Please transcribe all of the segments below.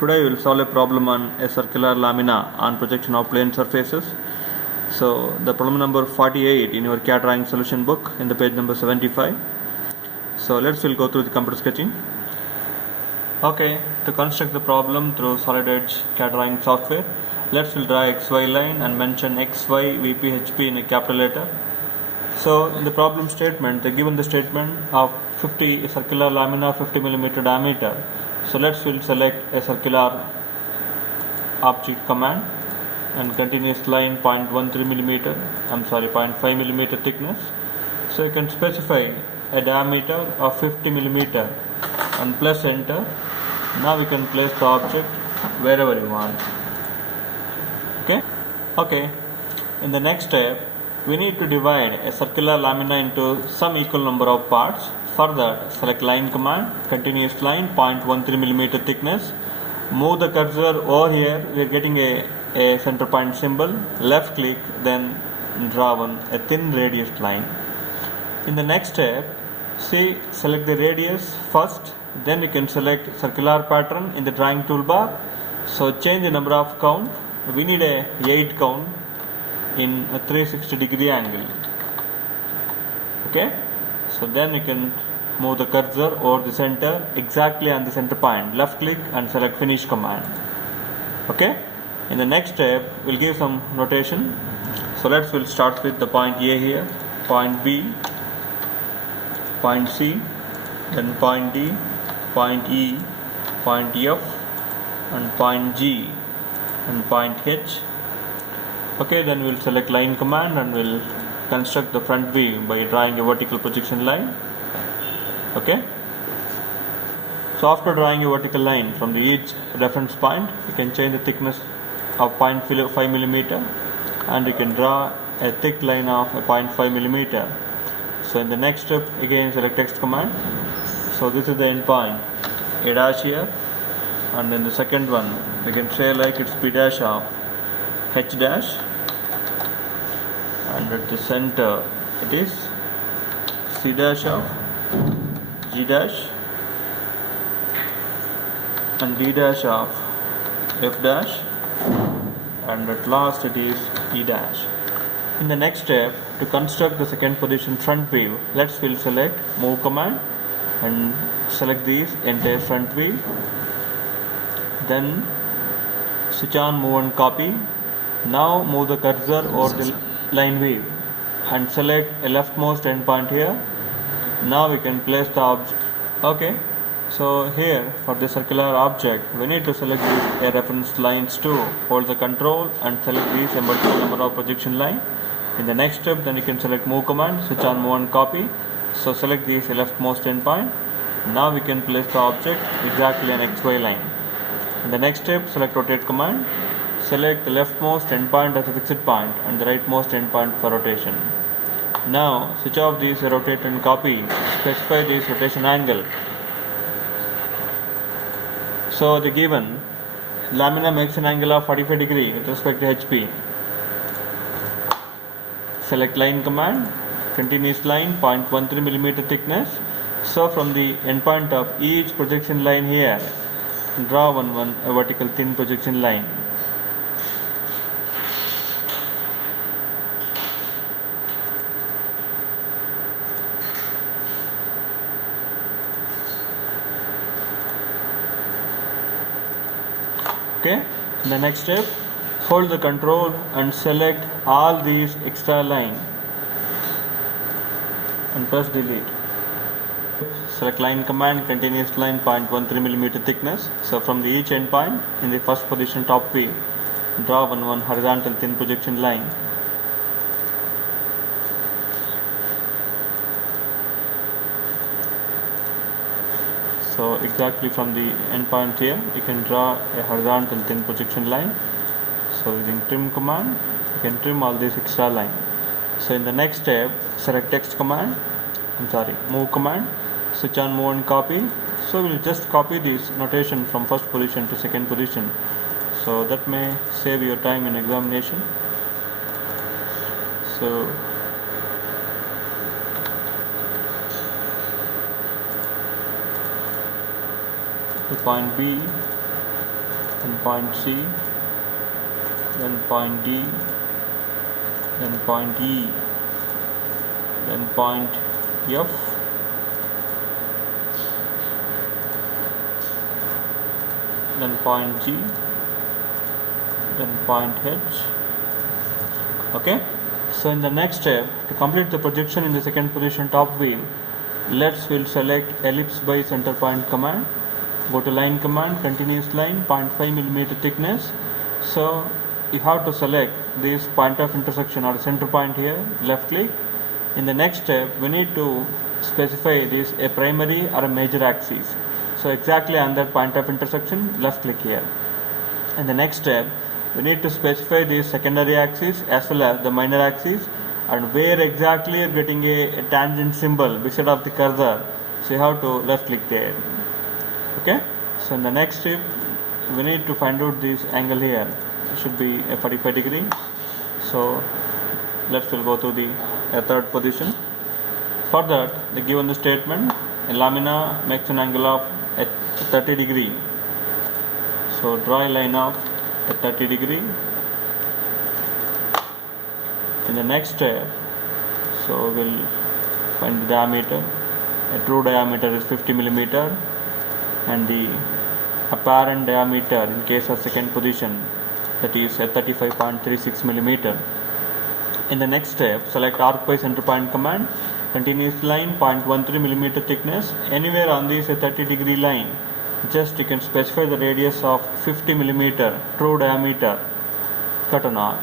Today we will solve a problem on a circular lamina on projection of plane surfaces. So the problem number 48 in your CAD drawing solution book in the page number 75. So we'll go through the computer sketching. Okay, to construct the problem through solid edge CAD drawing software, we'll draw XY line and mention XY VP HP in a capital letter. So in the problem statement, they given the statement of 50 circular lamina 50 millimeter diameter. So we'll select a circular object command and continuous line 0.13 millimeter, 0.5 millimeter thickness. So you can specify a diameter of 50 millimeter and press enter. Now we can place the object wherever you want. Okay. In the next step, we need to divide a circular lamina into some equal number of parts. For that, select line command, continuous line 0.13 millimeter thickness. Move the cursor over here. We are getting a center point symbol. Left click, then draw a thin radius line. In the next step, select the radius first. Then you can select circular pattern in the drawing toolbar. So change the number of count. We need a 8 count in a 360 degree angle. Okay, so then you can move the cursor over the center exactly on the center point. Left click and select finish command. Okay, in the next step we'll give some notation. So we'll start with the point A here, point B, point C, then point D, point E, point F, and point G, and point H. Okay, then we'll select line command and we'll construct the front view by drawing a vertical projection line. Okay, so after drawing a vertical line from each reference point, you can change the thickness of 0.5 millimeter and you can draw a thick line of 0.5 millimeter. So in the next step, again select text command. So this is the end point A dash here, and in the second one we can say like it's P dash of H dash, and at the center it is C dash of G dash, and D dash of F dash, and at last it is E dash. In the next step, to construct the second position front view, we'll select move command and select these entire front view. Then switch on move and copy. Now move the cursor over the line view and select a leftmost endpoint here. Now we can place the object. Okay, so here for the circular object we need to select these reference lines too. Hold the control and select these a multiple number of projection line. In the next step, then you can select move command, switch on move and copy. So select these leftmost endpoint. Now we can place the object exactly on XY line. In the next step, select rotate command. Select the leftmost endpoint as a fixed point and the rightmost endpoint for rotation. Now switch off these rotate and copy. Specify this rotation angle. So the given lamina makes an angle of 45 degree with respect to HP. Select line command, continuous line 0.13 millimeter thickness. So from the endpoint of each projection line here, draw a vertical thin projection line. Okay, in the next step, hold the control and select all these extra line and press delete. Select line command, continuous line 0.13 millimeter thickness. So from each endpoint in the first position top view, draw one horizontal thin projection line. So exactly from the endpoint here, you can draw a horizontal thin projection line. So using trim command, you can trim all these extra line. So in the next step, select text command, move command, switch on move and copy. So we'll just copy this notation from first position to second position. So that may save your time in examination. So to point B, then point C, then point D, then point E, then point F, then point G, then point H. Okay, so in the next step, to complete the projection in the second position top view, we'll select ellipse by center point command, go to line command, continuous line, 0.5 millimeter thickness. So you have to select this point of intersection or center point here, left click. In the next step, we need to specify this a primary or a major axis. So exactly on that point of intersection, left click here. In the next step, we need to specify the secondary axis as well as the minor axis, and where exactly you're getting a tangent symbol beside of the cursor, so you have to left click there. Okay, so in the next step, we need to find out this angle here. It should be a 45 degree. So we'll go to the third position. For that, the given the statement, a lamina makes an angle of 30 degree. So draw a line of 30 degree. In the next step, so we'll find the diameter. A true diameter is 50 millimeter, and the apparent diameter in case of second position, that is 35.36 millimeter. In the next step, select arc by center point command, continuous line, 0.13 millimeter thickness. Anywhere on this 30 degree line, just you can specify the radius of 50 millimeter true diameter, cut an arc.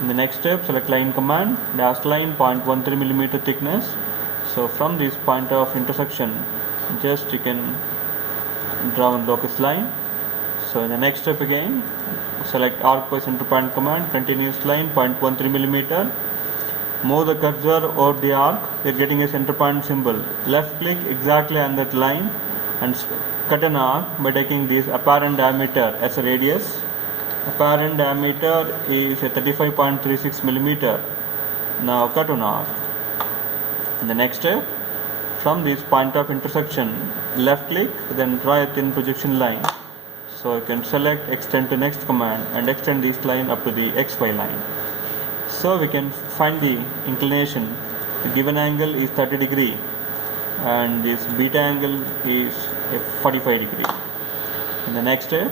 In the next step, select line command, dash line, 0.13 millimeter thickness. So from this point of intersection, just you can draw a locus line. So in the next step again, select arc by center point command, continuous line, 0.13 millimeter. Move the cursor over the arc, you're getting a center point symbol. Left click exactly on that line and cut an arc by taking this apparent diameter as a radius. Apparent diameter is 35.36 millimeter. Now cut an arc. In the next step, from this point of intersection, left click, then draw a thin projection line. So you can select extend to next command and extend this line up to the XY line. So we can find the inclination. The given angle is 30 degree and this beta angle is 45 degree. In the next step,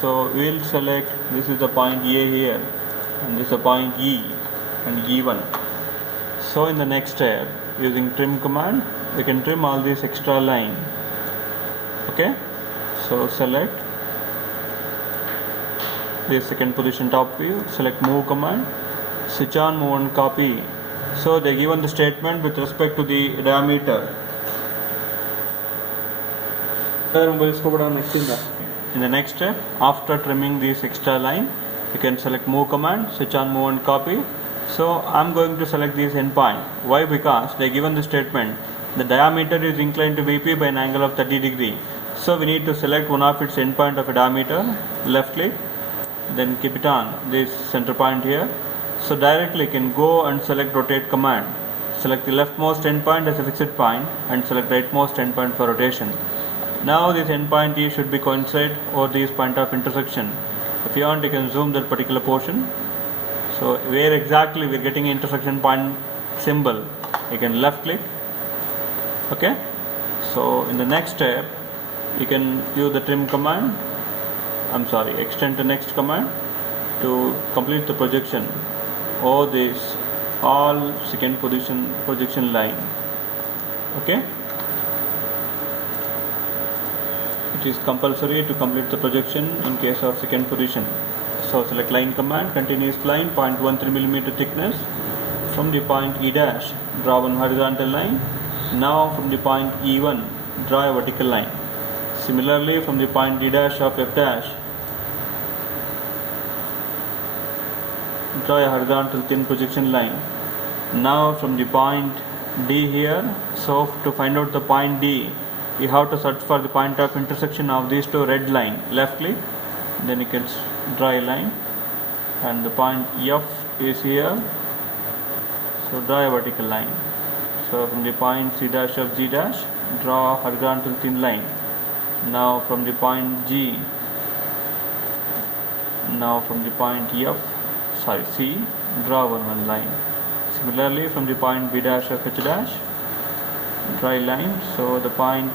so we will select, this is the point A here, and this is the point E and E1. So in the next step, using trim command, we can trim all this extra line. Okay, so select the second position top view, select move command, switch on move and copy. So they given the statement with respect to the diameter. In the next step, after trimming this extra line, you can select move command, switch on move and copy. So I'm going to select this endpoint. Why? Because they given the statement the diameter is inclined to VP by an angle of 30 degree. So we need to select one of its endpoint of a diameter, left click, then keep it on this center point here. So directly you can go and select rotate command. Select the leftmost endpoint as a fixed point and select rightmost endpoint for rotation. Now this endpoint E should be coincide over this point of intersection. If you want, you can zoom that particular portion. So where exactly we are getting intersection point symbol, you can left click. Okay. So in the next step, you can use the trim command. Extend to next command to complete the projection over this all second position projection line. Okay. It is compulsory to complete the projection in case of second position. So select line command, continuous line, 0.13 millimeter thickness. From the point E dash, draw one horizontal line. Now from the point E1, draw a vertical line. Similarly, from the point D dash of F dash, draw a horizontal thin projection line. Now from the point D here, so to find out the point D, you have to search for the point of intersection of these two red line. Left click, then you can draw a line, and the point F is here. So draw a vertical line. So from the point C dash of G dash, draw a horizontal thin line. Now from the point G, Now from the point C, draw one line. Similarly, from the point B dash of H dash, draw a line. So the point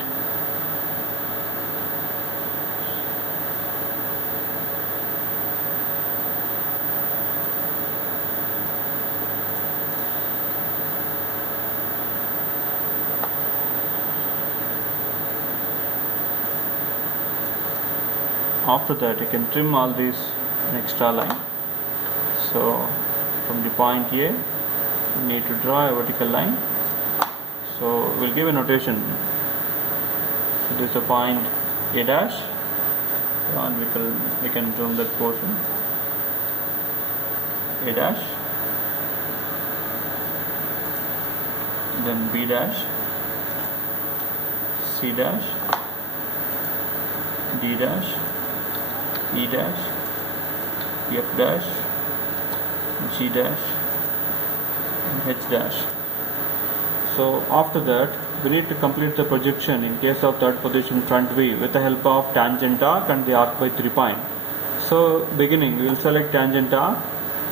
after that you can trim all these extra line. So from the point A, you need to draw a vertical line. So we'll give a notation. So this is a point A dash, and we can zoom that portion. A dash, then B dash, C dash, D dash, E dash, F dash, G dash, and H dash. So after that, we need to complete the projection in case of third position front view with the help of tangent arc and the arc by 3 point. So beginning, we will select tangent arc,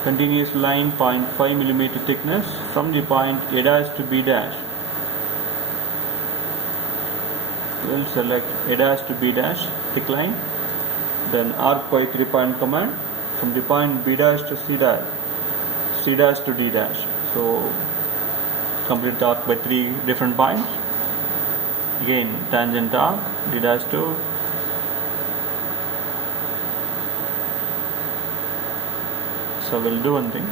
continuous line 0.5 mm thickness from the point A dash to B dash. We will select A dash to B dash, thick line. Then arc by 3 point command from the point B dash to C dash, C dash to D dash. So complete the arc by 3 different points. Again tangent arc, D dash to so we'll do one thing.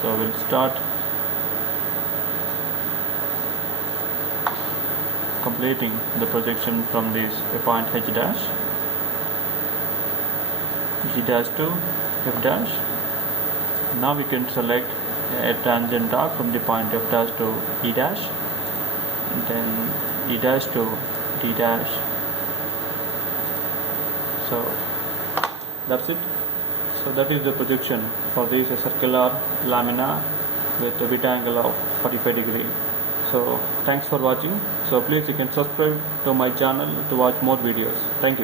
So we'll start completing the projection from this point H dash, G dash to F dash. Now we can select a tangent arc from the point F dash to E dash, then E dash to D dash. So that's it. So that is the projection for this circular lamina with a beta angle of 45 degrees. So thanks for watching. So please you can subscribe to my channel to watch more videos. Thank you.